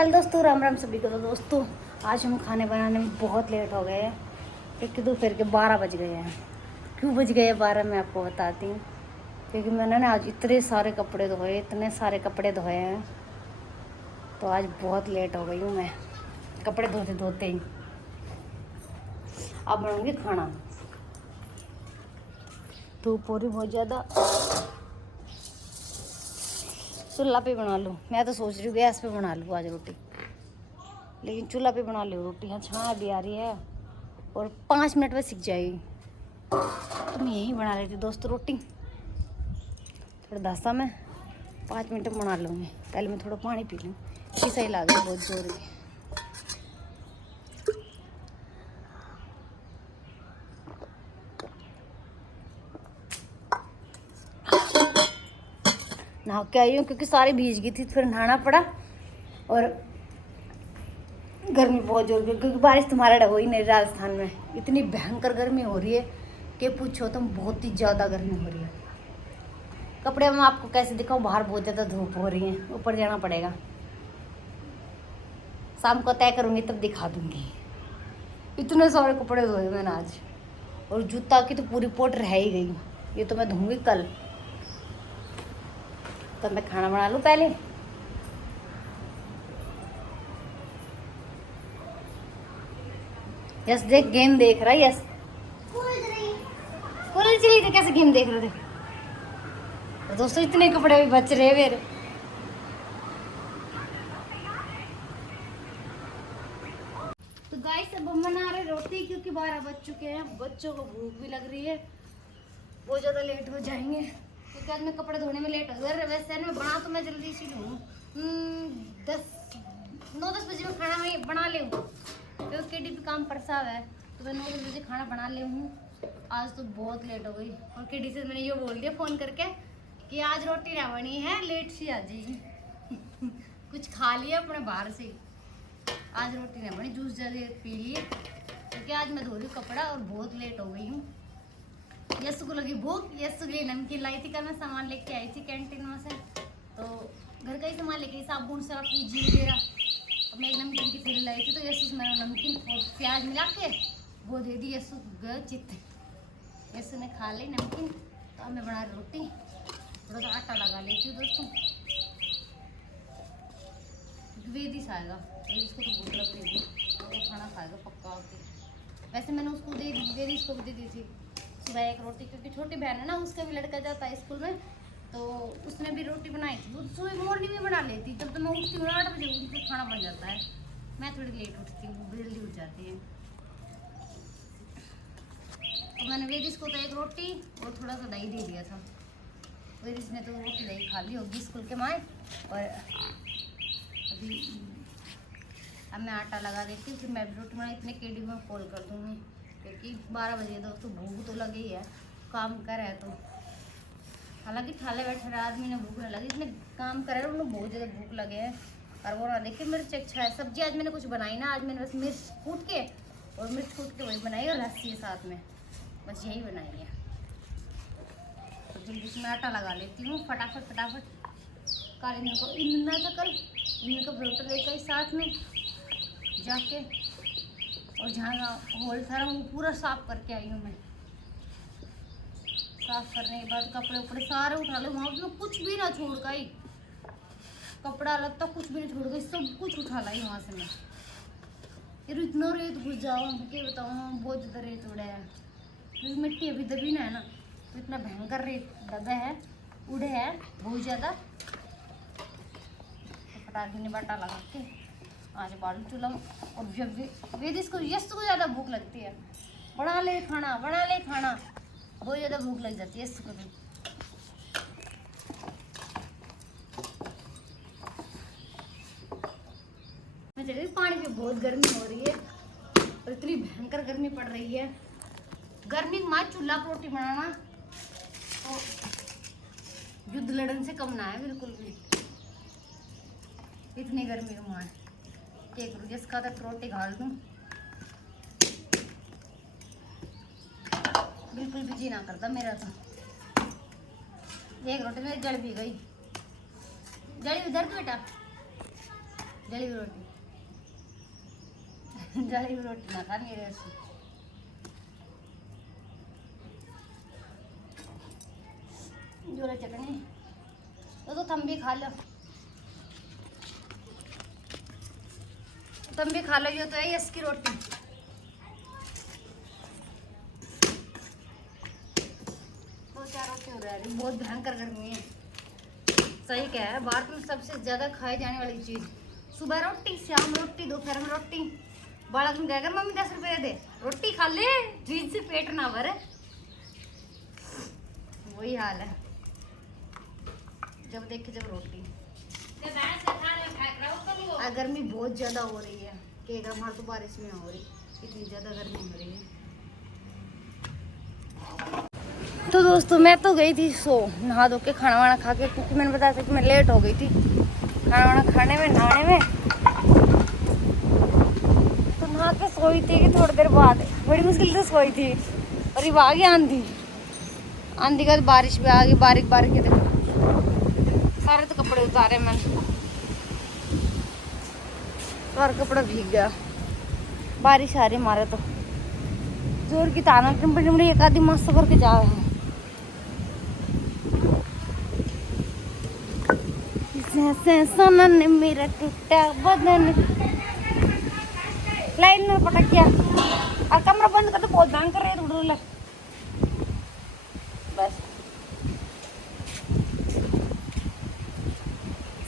Hello दोस्तों, राम राम सभी को। तो दोस्तों आज हम खाने बनाने में बहुत लेट हो गए हैं क्योंकि दोपहर के 12 बज गए हैं। क्यों बज गए 12 मैं आपको बताती हूँ। क्योंकि मैंने ना आज इतने सारे कपड़े धोए हैं, तो आज बहुत लेट हो गई हूँ मैं कपड़े धोते धोते ही। अब बनाऊँगी खाना। धूप हो रही बहुत ज़्यादा, चूल्हा पे बना लूँ। मैं तो सोच रही हूँ गैस पे बना लूँ आज रोटी, लेकिन चूल्हा पे बना लो रोटी। यहाँ छाया भी आ रही है और 5 मिनट में सीख जाएगी। तो मैं यहीं बना लेती दोस्तों रोटी। थोड़ा दासा में 5 मिनट में बना लूँगी। पहले मैं थोड़ा पानी पी लूँ, सही लग रहा है बहुत जोर की। नहा के आई हूँ क्योंकि सारी भीज गई थी, फिर नहाना पड़ा। और गर्मी बहुत जोर की, क्योंकि बारिश तुम्हारा हो ही नहीं। राजस्थान में इतनी भयंकर गर्मी हो रही है कि पूछो तुम, बहुत ही ज़्यादा गर्मी हो रही है। कपड़े मैं आपको कैसे दिखाऊं, बाहर बहुत ज़्यादा धूप हो रही है, ऊपर जाना पड़ेगा। शाम को तय करूँगी तब दिखा दूँगी। इतने सारे कपड़े धोए मैंने आज, और जूता की तो पूरी पोट रह ही गई। ये तो मैं धोऊंगी कल। तो मैं खाना बना लूँ पहले। यस देख, गेम देख रहा है। यस स्कूल चली तो कैसे गेम देख रहे थे। और दोस्तों इतने कपड़े भी बच रहे मेरे। तो गाइस अब हम बना रहे रोटी, क्योंकि 12 बज चुके हैं। बच्चों को भूख भी लग रही है, बहुत ज़्यादा लेट हो जाएंगे क्योंकि आज मैं कपड़े धोने में लेट हो गया। वैसे मैं बना तो मैं जल्दी सी लूँ, 9-10 बजे में खाना मैं बना ले हूँ, क्योंकि केडी पे काम परसा हुआ है। तो मैं 9-10 बजे खाना बना ले हूँ। आज तो बहुत लेट हो गई, और केडी से मैंने ये बोल दिया फ़ोन करके कि आज रोटी ना बनी है, लेट सी आ जाएगी। कुछ खा लिया अपने बाहर से। आज रोटी ना बनी, जूस ज़्यादा पी लिए, क्योंकि आज मैं धो रही हूँ कपड़ा और बहुत लेट हो गई हूँ। यस्सु को लगी भूख, यस्सु के लिए नमकीन लाई थी। कल मैं सामान लेके आई थी कैंटीन में से, तो घर का ही सामान लेके, साबुन सरफ जी वगैरह। अब मैं एक नमकीन की थैली लाई थी, तो यस्सु से मैंने नमकीन और प्याज मिला के वो दे दी। यस्सु चित्त, यस्सु ने खा ली नमकीन। तो अब मैं बना रही रोटी, थोड़ा सा आटा लगा लेती हूँ दोस्तों, क्योंकि वेदिस आएगा, वेदिस को तो भूख लग रही थी, तो खाना खाएगा पक्का होती। वैसे मैंने उसको दे दी, वेदिस को भी दे दी थी सुबह एक रोटी, क्योंकि छोटी बहन है ना, उसका भी लड़का जाता है स्कूल में, तो उसने भी रोटी बनाई थी। वो सुबह मॉर्निंग में बना लेती, जब तो मैं उठती हूँ 8 बजे उठ के खाना बन जाता है। मैं थोड़ी लेट उठती हूँ, वो जल्दी उठ जाती है। तो मैंने वेदिस को तो एक रोटी और थोड़ा सा दही दे दिया था। वेदिस ने तो रोटी दही खा ली होगी स्कूल के माए। और अभी अब मैं आटा लगा देती हूँ, फिर मैं भी रोटी बना, इतने केडी में कॉल कर दूँगी, क्योंकि 12 बजे दोस्तों भूख तो लगी है, काम कर है तो। हालांकि ठाले बैठे आदमी ने भूख नहीं लगी, इतने काम करे उन्हें बहुत ज़्यादा भूख लगे है। और वो ना देखिए मिर्च अच्छा है। सब्जी आज मैंने कुछ बनाई ना, आज मैंने बस मिर्च कूट के वही बनाई, और लस्सी है साथ में, बस यही बनाई है। तो जल्दी से मैं आटा लगा लेती हूँ फटाफट। काली ने को इनना था कल, इनने का ब्रोटर लेकर साथ में जाके, और जहाँ होल था वो पूरा साफ करके आई हूँ मैं। साफ करने के बाद कपड़े उपड़े सारे उठा लो, वहाँ उसमें कुछ भी ना छोड़ गई, कपड़ा लगता कुछ भी नहीं छोड़ गई, सब कुछ उठा लाई वहाँ से मैं। फिर इतना रेत घुस जाओ, क्या बताऊँ, बहुत ज़्यादा रेत उड़े है, क्योंकि मिट्टी अभी दबी ना है ना, तो इतना भयंकर रेत दबे है, उड़े है बहुत ज़्यादा। तो फटाक ने बाटा लगा के आज बालू चूल्हा। और जब वेदिस को यस्सु को ज़्यादा भूख लगती है, बना ले खाना, बहुत ज़्यादा भूख लग जाती है यस्सु को भी। मैं चली पानी पे, बहुत गर्मी हो रही है, और इतनी भयंकर गर्मी पड़ रही है। गर्मी में चूल्हा पर रोटी बनाना तो युद्ध लड़न से कम ना है बिल्कुल भी। इतनी गर्मी में वहाँ क्या करूँ, जिसका तक रोटी घाल दूँ, बिल्कुल भी जी ना करता मेरा तो। एक रोटी मेरी जल भी गई। जड़ी उधर तो बेटा, जली हुई रोटी जली हुई रोटी ना खा मेरे से। जोरा चटनी तो तुम भी खा लो, तुम भी खा लो। ये तो है इसकी रोटी। दो चार रोटी हो रहा है, बहुत भयंकर गर्मी है। सही क्या है, भारत में सबसे ज्यादा खाई जाने वाली चीज सुबह रोटी, शाम रोटी, दोपहर में रोटी। बालक में कहेगा मम्मी 10 रुपए दे, रोटी खा ले, चीज से पेट ना भरे। वही हाल है जब देखे जब रोटी। गर्मी बहुत ज्यादा हो रही है, कहेगा हमारे तो बारिश में हो रही, इतनी ज्यादा गर्मी हो रही है। तो दोस्तों मैं तो गई थी सो, नहा धो के खाना वाना खा के, क्योंकि मैंने बताया था कि मैं लेट हो गई थी खाना वाना खाने में, नहाने में। तो नहा के सोई थी कि थोड़ी देर बाद बड़ी मुश्किल से सोई थी, और ये आ गई आंधी। आंधी के बाद बारिश भी आ गई, बारीक बारीक के। देखो सारे तो कपड़े उतारे मैंने, सारा कपड़ा भीग गया। बारिश आ रही हमारे तो जोर की, ताना टिमड़ी एक आधी मस्त करके जा रहा है। सनन मेरा टूटा बदन, लाइन में पटक गया। और कमरा बंद कर, तो बहुत दान कर रहे हैं थोड़ा। बस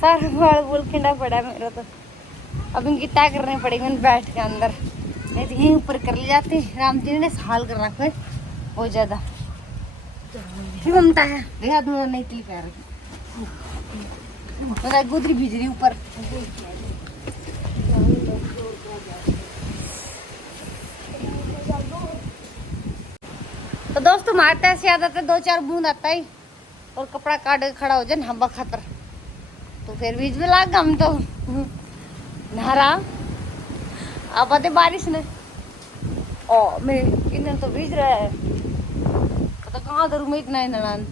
सारा बाल बोल खिंडा पड़ा है मेरा तो। अब इनकी तय करनी पड़ेगी मैंने बैठ के अंदर, नहीं तो यहीं ऊपर कर ले जाती। राम जी ने हाल कर रखा है बहुत ज्यादा। ममता है देखा तुमने, नहीं तिल पैर गुदरी भीज रही ऊपर। तो दोस्तों मारते ऐसे याद आता है, 2-4 बूंद आता ही और कपड़ा काट के खड़ा हो जाए हवा खतर, तो फिर बीच में लाग हम तो नहरा अब आते बारिश ने। ओ मेरे ईंधन तो भीज रहा है, तो कहाँ करूँ मैं इतना ईंधन।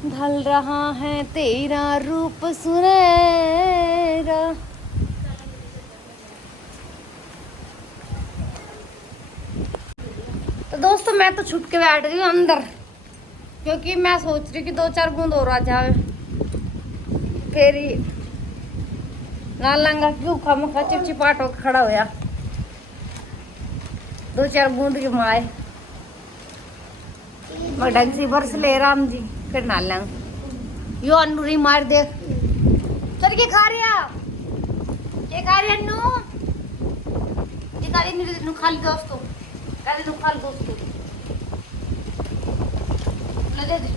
ढल रहा है तेरा रूप सुनहरा। तो दोस्तों मैं तो छुप के बैठ गई अंदर, क्योंकि मैं सोच रही कि 2-4 बूंद और आ जाए, फिर ही ना लंगा क्यों खा चिपचिपाट होकर खड़ा होया। 2-4 बूंद के माए मैं ढंग से बरस ले राम जी, फिर ना लंग यो अन्नूरी मार दे। चल के खा रही अन्नू जी, काली खाली दोस्तों, काली खाली दोस्तों ले दे।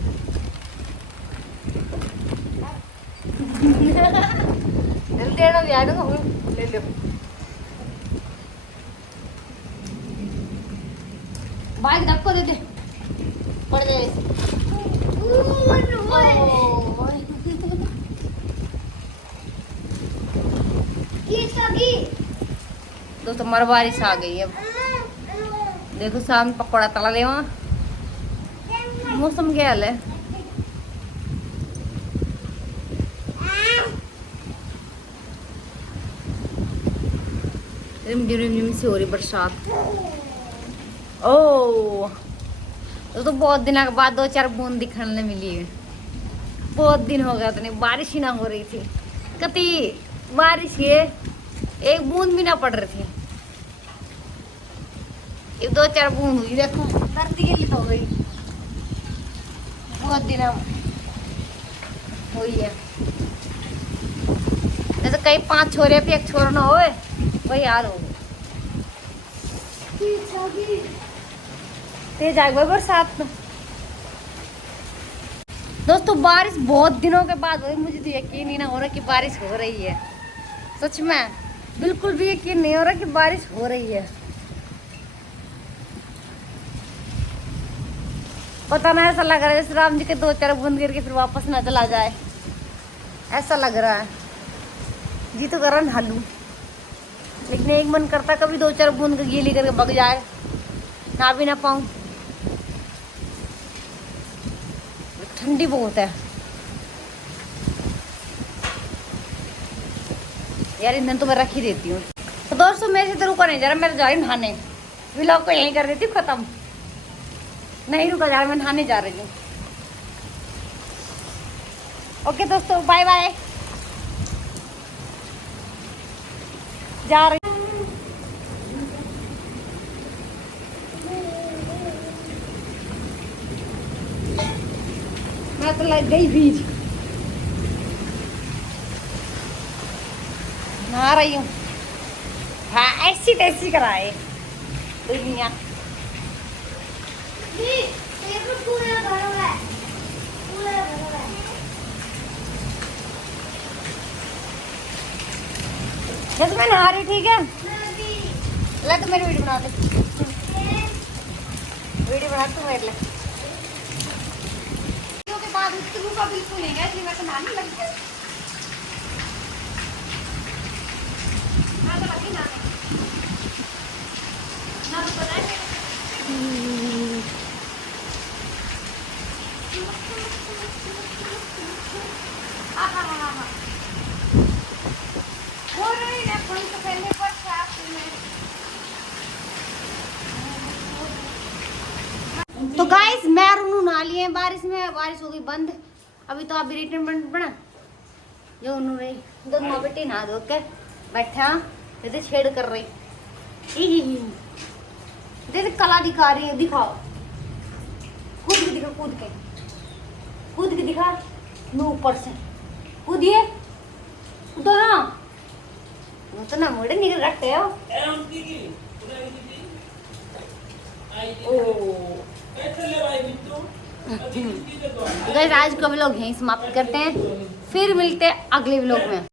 देना भी आएगा, ले लो बाइक धक्को दे दे, पड़ जाए। तो तुम्हारा बारिश आ गई है। अब देखो सामने पकौड़ा तला ले, वहाँ मौसम क्या हाल है। रिमझिम से हो रही बरसात। ओ तो बहुत दिनों के बाद 2-4 बूंद दिखने मिली है। बहुत दिन हो गया, तो बारिश ही ना हो रही थी, कति बारिश ये एक बूंद भी ना पड़ रही थी। ये 2-4 बूंद हुई, देखो धरती गिली हो गई। बहुत दिन हुई है, जैसे कहीं 5 छोरे पे 1 छोरा ना होए, वही हाल हो। तेज आ गई बरसात में। दोस्तों बारिश बहुत दिनों के बाद हुई, मुझे तो यकीन ही ना हो रहा कि बारिश हो रही है। सच में बिल्कुल भी यकीन नहीं हो रहा कि बारिश हो रही है। पता ना, ऐसा लग रहा है जैसे राम जी के 2-4 बूंद गिर के फिर वापस ना चला जाए, ऐसा लग रहा है। जी तो कर रहा हालू, लेकिन एक मन करता कभी 2-4 बूंद गीली करके बग जाए, ना भी ना पाऊं। ठंडी बहुत है। यार ईंधन तो मैं रख ही देती हूँ। तो दोस्तों मेरे से तो रुका नहीं जा रहा, मैं तो जा रही हूँ नहाने। व्लॉग को यहीं कर देती हूँ खत्म। नहीं रुका जा रहा, मैं नहाने जा रही हूँ। ओके दोस्तों, बाय बाय। जा रही मैं तो लग गई बीज, नहा रही हूँ। हाँ ऐसी टैसी कराए दुनिया। जैसे मैं नहा रही, ठीक है। ले तो मेरी वीडियो बना ले, वीडियो बना तू मेरे लिए। के बाद उसके मुंह का बिल्कुल नहीं है, इसलिए मैं तो नहाने लग गई। मैं तो लगी नहाने, ना तो पता है। तो गाइस मैं और उन्होंने नहा लिए हैं बारिश में, बारिश हो गई बंद। अभी तो अभी रिटर्न बना जो उन्होंने दोनों बेटे नहा धो के बैठा जैसे छेड़ कर रही, जैसे कला दिखा रही है। दिखाओ, कूद के दिखा, कूद के, कूद के दिखा। मैं ऊपर से कूदिए, कूदो ना, वो तो ना मुड़े निकल रखते हो। गाइस आज का व्लॉग यहीं समाप्त करते हैं, फिर मिलते हैं अगले व्लॉग में।